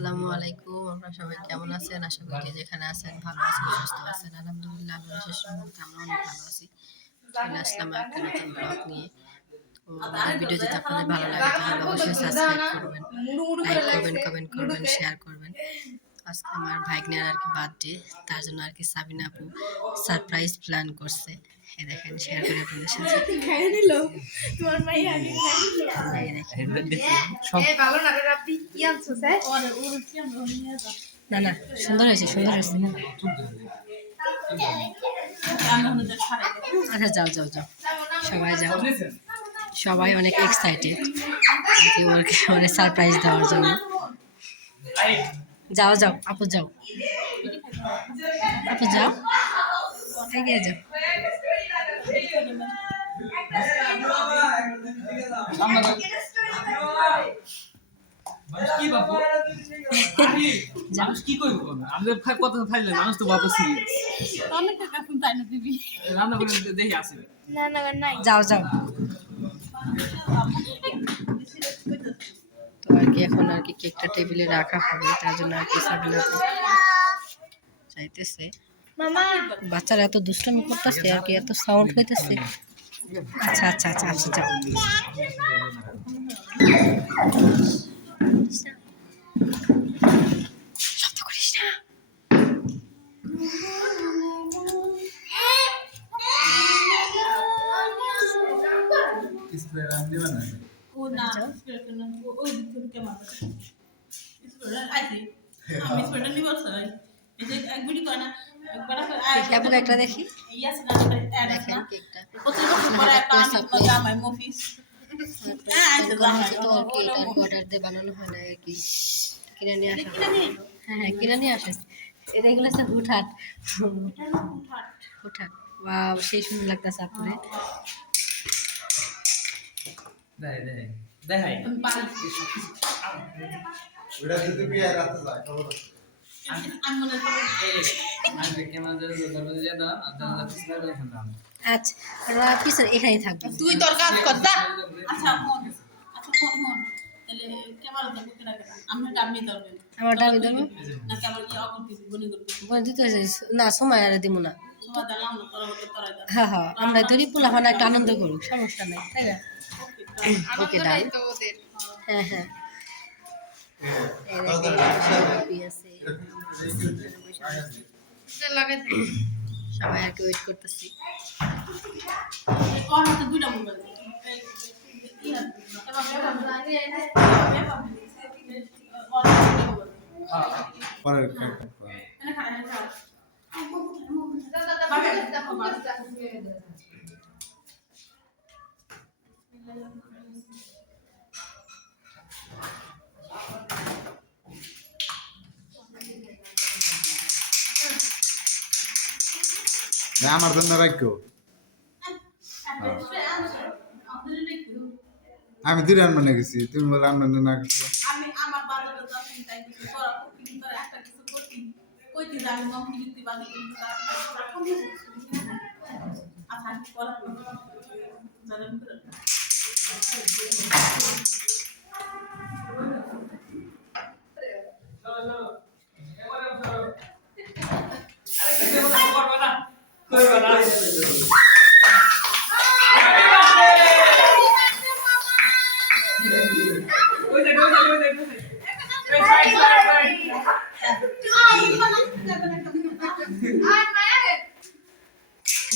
আসসালামু আলাইকুম। আপনারা সবাই কেমন আছেন? আশা করি যে যেখানে আছেন ভালো আছেন, সুস্থ আছেন। আলহামদুলিল্লাহ আল্লাহর অশেষ রহমতে আমরা অনেক ভালো আছি। চলে আসলাম একটা নতুন ব্লগ নিয়ে। তো আমার ভিডিও যদি আপনাদের ভালো লাগে তাহলে অবশ্যই সাবস্ক্রাইব করবেন, লাইক করবেন, কমেন্ট করবেন, শেয়ার করবেন। আজকে আমার ভাগ্নের আর কি বার্থডে, তার জন্য আর কি সাবিনা আপু সারপ্রাইজ প্ল্যান করছে। এই দেখেন, শেয়ার করে আপনাদের সাথে। খাই নিল তোমার মাই আগে খাই নিল এই দেখেন সব এ ভালো না রে আপনি কি আনছো স্যার ওর কি আমরা নিয়ে যা না না, সুন্দর হয়েছে, সুন্দর হয়েছে। আচ্ছা যাও যাও যাও, সবাই যাও। সবাই অনেক এক্সাইটেড ওকে মানে সারপ্রাইজ দেওয়ার জন্য। যাও যাও আপু, যাও আপু, যাও এগিয়ে যাও। মানুষ তো বাবা সিরিয়াস রান্না করে দেখে আসে না না নাই যাও যাও। তো আর কি এখন আর কি কেকটা টেবিলে রাখা হবে, তার জন্য আর কি সাবিনা চাইতেছে। মামা বাচ্চারা এত দুষ্টামি করতেছে আর কি, এত সাউন্ড হইতেছে। আচ্ছা আচ্ছা আচ্ছা আচ্ছা, যাও। শব্দ করিস না। ও না ও দিন কেমন আমি স্পেটা নিব স্যার এই যে এক ভিডিও করে না একবার দেখি আপুকে একটা দেখি। ইয়াস না দেখেন কেকটা কত পরে পানি জামাই মফিস অর্ডার দিয়ে বানানো হয় না আর কি, কিনে নিয়ে আসা। হ্যাঁ হ্যাঁ, কিনে নিয়ে আসেন। এটা এগুলো হচ্ছে হুটহাট হুটহাট। ওয়াও, সেই সুন্দর লাগতেছে আপুরে। দেখাই ওটা যদি বিয়ে রাতে যায় খবর আচ্ছা, পিছনে এখানেই থাকবে। তুই তোর কাজ কর যা আচ্ছা মন তাহলে ক্যামেরা তো বুকে রাখে আমরা ডাবনি ধরবেন আমার ডাবি দেবো না কেমন কি অকর্তি গুনি করতে বলে দিতে না, সময় আর দিব না। তোমার দালাম না তোর মধ্যে তোরাই দাও হ্যাঁ হ্যাঁ, আমরা ধরি পোলাপানা একটু আনন্দ করুক, সমস্যা নেই, তাই না? ওকে ডান। হ্যাঁ হ্যাঁ, সবাই আর কি ওয়েট করতেছি। ওর হাতে দুইটা মোবাইল পরে না আমার জন্য রাখো। আমি দুই রান্না গেছি, তুমি বলে রান্না না করছো। আমি আমার বাজারে যাচ্ছি তাই কিছু করা কিন্তু তোর একটা কিছু করতি কইতি আমি নকলি কিন্তু বাকি কিন্তু আচ্ছা করা জানেন করে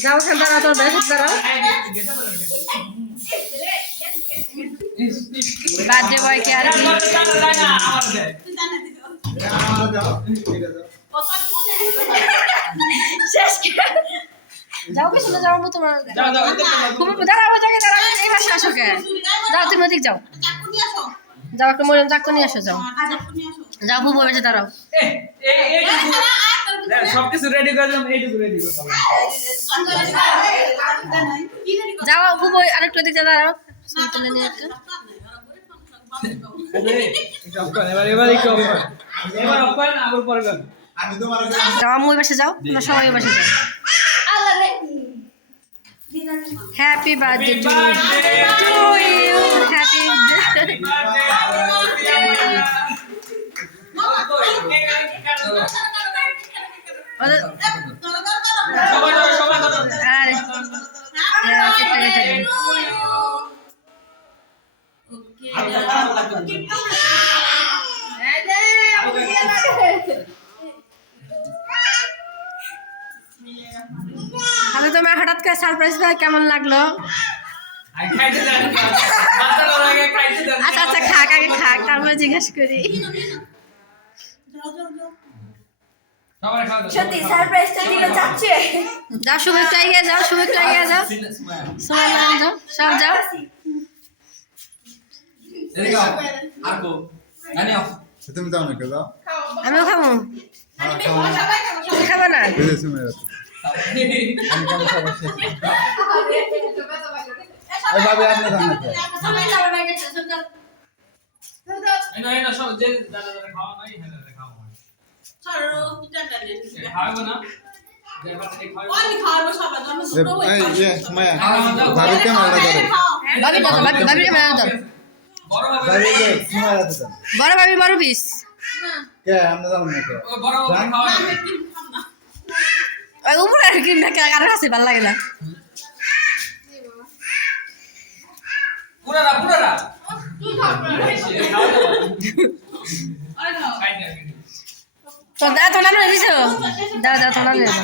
যাও, ওখানে দাঁড়াও, তোর ব্যাগ দাঁড়াও। বার্থডে বয়কে আর কি যাও, পিছনে যাও, তোমার দাঁড়াও, জায়গায় দাঁড়াও, এই পাশে আসো কে? যাও, তুমি ওদিক যাও, যাও একটা মরিয়ম চাকু নিয়ে আসো, যাও যাও, বুবু এসে দাঁড়াও। সবকিছু রেডি করে দিলাম, এইটুকু রেডি করতে যাও বুবু, আরেকটু ওদিক দাঁড়াও, তুলে নিয়ে একটা। আমি তোমার যাও আম্মু, ওই পাশে যাও, তোমরা সবাই ওই পাশে যাও। Happy birthday to you, happy আরে কেকটা কেটে দিন। তাহলে তোমার হঠাৎ করে সারপ্রাইজ পাই কেমন লাগলো? আচ্ছা আচ্ছা খাক আগে খাক তারপরে জিজ্ঞেস করি। সত্যি সারপ্রাইজটা দিল যাচ্ছে। যাও শুভ একটু এগিয়ে যাও, শুভ একটু এগিয়ে যাও, সময় নাম যাও, সব যাও। তুমি দাও না কে দাও আমিও খাবো। হ্যাঁ খাও তুমি খাবো না? বুঝেছি মেয়ে আমি কেন খাবো এই ভাবি আপনি দাও না কে এই ইয়ে মায়া ভাবি কেন ওটা করে ভাবি দাও, ভাবি ক্যামেরা দাও। ভাবি যে মায়া দাও বড় ভাবি বড় পিস। কে আমরা দাও না কে ওই উপরে আর কি না কারো কাছে ভালো লাগে না। তো দাও তো না দিছো, দাও দাও তো না দাও।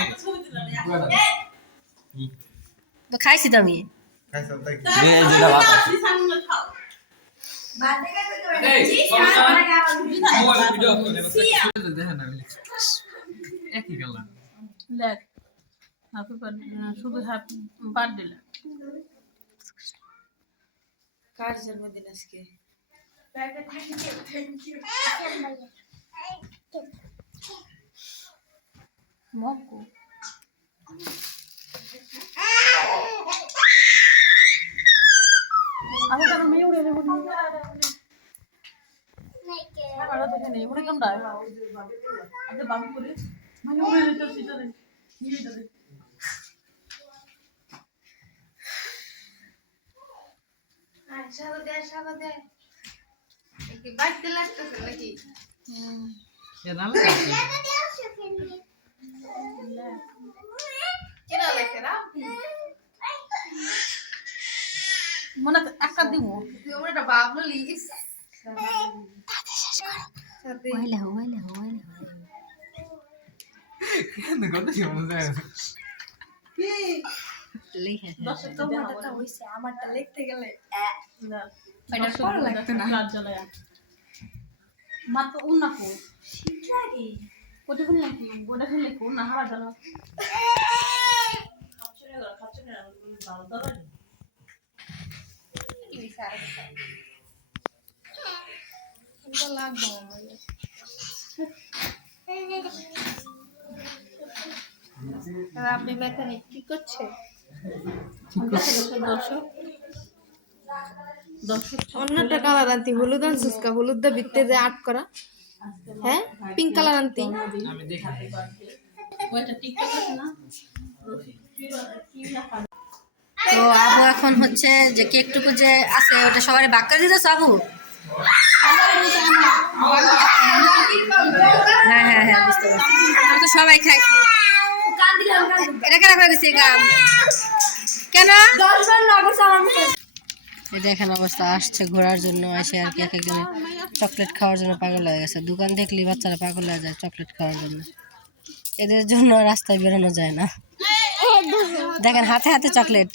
তো খাইছি তো আমি। খাইছো তাই কি একই গেলাম লেখ হ্যাপি বার্থডে শুধু হ্যাপি বার্থডে লেখ। কার জন্মদিন আজকে? মকু আমি তো মেয়ে উড়ে দেবো আমরা তো এখানে উড়ে কোনটা আচ্ছা বাবু করে মানে উড়ে দিতে সেটা রে নিয়ে যাবে। সাদা কি বাড়তে লাগতেছে নাকি? কেনা লেখে না মনে একটা দিব তুই আমার একটা বাবলো লিখিস ওইলে ওইলে ওইলে লিখে তোমারটা হইছে আমারটা লিখতে গেলে এটা পড়া লাগতো না মাত্র উন্না কো ঠিক লাগে কোটি কোন লাগি গোটা কোন লাগি উন্না হারা জানো কি বিচার এটা লাগবে আমার আপনি মেকানিক কি করছে? অন্যটা কালার আনতি হলুদ আনছিস কা হলুদ দা ভিতরে যে আর্ট করা হ্যাঁ পিঙ্ক কালার আনতি আমি দেখি ওইটা টিকটক আছে না তো আবু এখন হচ্ছে যে কেকটুকু যে আছে ওটা সবাই ভাগ করে দিতেছ আবু? হ্যাঁ হ্যাঁ হ্যাঁ বুঝতে পারছি। আমরা তো সবাই খাইছি। এটা কেন করে দিচ্ছি গাম কেন? এই দেখেন অবস্থা, আসছে ঘোরার জন্য, এসে আর কি এক একজনে চকলেট খাওয়ার জন্য পাগল হয়ে গেছে। দোকান দেখলেই বাচ্চারা পাগল হয়ে যায় চকলেট খাওয়ার জন্য। এদের জন্য রাস্তায় বেরোনো যায় না। দেখেন হাতে হাতে চকলেট।